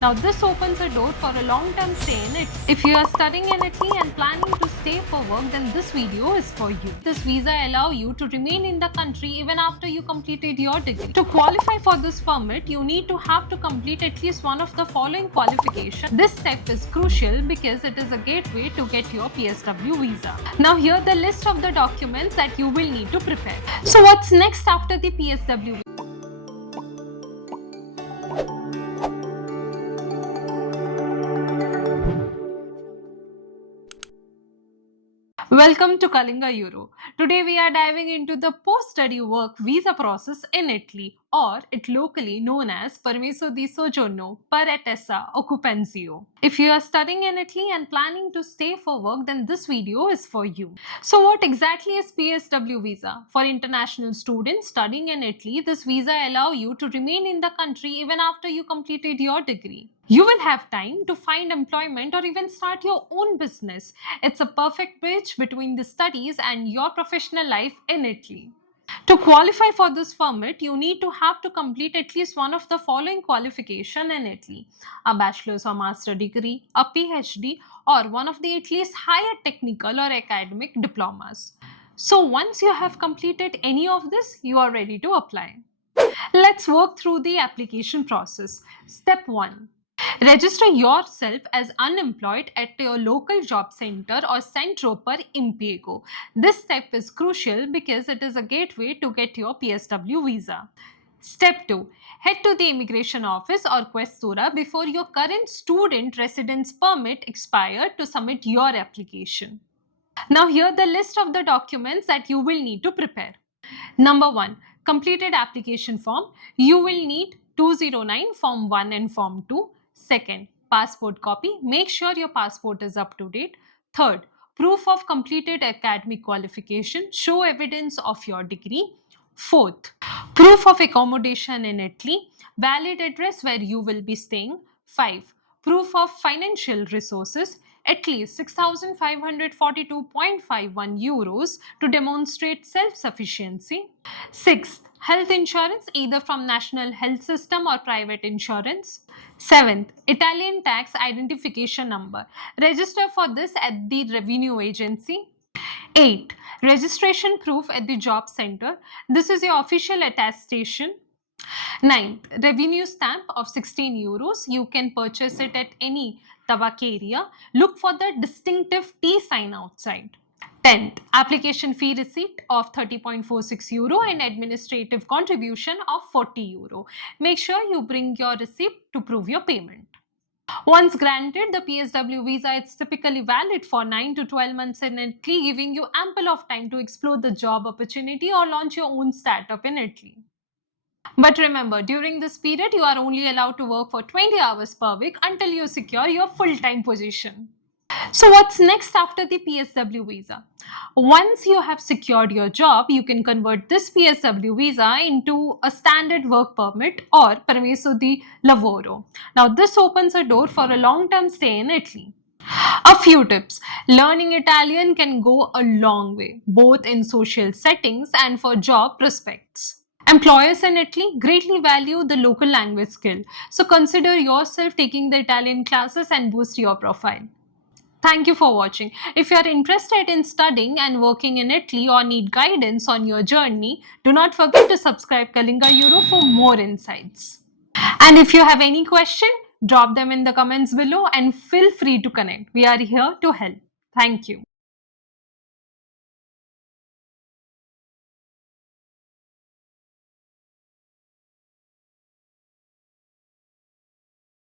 Now this opens a door for a long-term stay in Italy. If you are studying in Italy and planning to stay for work, then this video is for you. This visa allows you to remain in the country even after you completed your degree. To qualify for this permit, you need to have to complete at least one of the following qualifications. This step is crucial because it is a gateway to get your PSW visa. Now here are the list of the documents that you will need to prepare. So what's next after the PSW visa? Welcome to Kalinga Euro. Today we are diving into the post-study work visa process in Italy, or it locally known as Permesso di Soggiorno per Attesa Occupazio. If you are studying in Italy and planning to stay for work, then this video is for you. So what exactly is PSW visa? For international students studying in Italy, this visa allows you to remain in the country even after you completed your degree. You will have time to find employment or even start your own business. It's a perfect bridge between the studies and your professional life in Italy. To qualify for this permit, you need to have to complete at least one of the following qualifications in Italy: a bachelor's or master degree, a PhD, or one of the Italy's higher technical or academic diplomas. So once you have completed any of this, you are ready to apply. Let's work through the application process. Step 1. Register yourself as unemployed at your local job center or centro per impiego. This step is crucial because it is a gateway to get your PSW visa. Step 2. Head to the immigration office or questura before your current student residence permit expires to submit your application. Now here are the list of the documents that you will need to prepare. Number 1. Completed application form. You will need 209 Form 1 and Form 2. Second, passport copy. Make sure your passport is up to date. Third, proof of completed academic qualification. Show evidence of your degree. Fourth, proof of accommodation in Italy. Valid address where you will be staying. 5. Proof of financial resources. At least 6,542.51 euros to demonstrate self-sufficiency. Sixth, health insurance either from National Health System or private insurance. Seventh, Italian tax identification number. Register for this at the revenue agency. 8. Registration proof at the job center. This is your official attestation. 9th, revenue stamp of 16 euros. You can purchase it at any tabaccheria. Look for the distinctive T sign outside. 10th, application fee receipt of 30.46 euro and administrative contribution of 40 euro. Make sure you bring your receipt to prove your payment. Once granted, the PSW visa is typically valid for 9 to 12 months in Italy, giving you ample of time to explore the job opportunity or launch your own startup in Italy. But remember, during this period, you are only allowed to work for 20 hours per week until you secure your full-time position. So what's next after the PSW visa? Once you have secured your job, you can convert this PSW visa into a standard work permit or permesso di lavoro. Now this opens a door for a long-term stay in Italy. A few tips. Learning Italian can go a long way, both in social settings and for job prospects. Employers in Italy greatly value the local language skill, so consider yourself taking the Italian classes and boost your profile. Thank you for watching. If you are interested in studying and working in Italy or need guidance on your journey, do not forget to subscribe Kalinga Euro for more insights. And if you have any question, drop them in the comments below and feel free to connect. We are here to help. Thank you.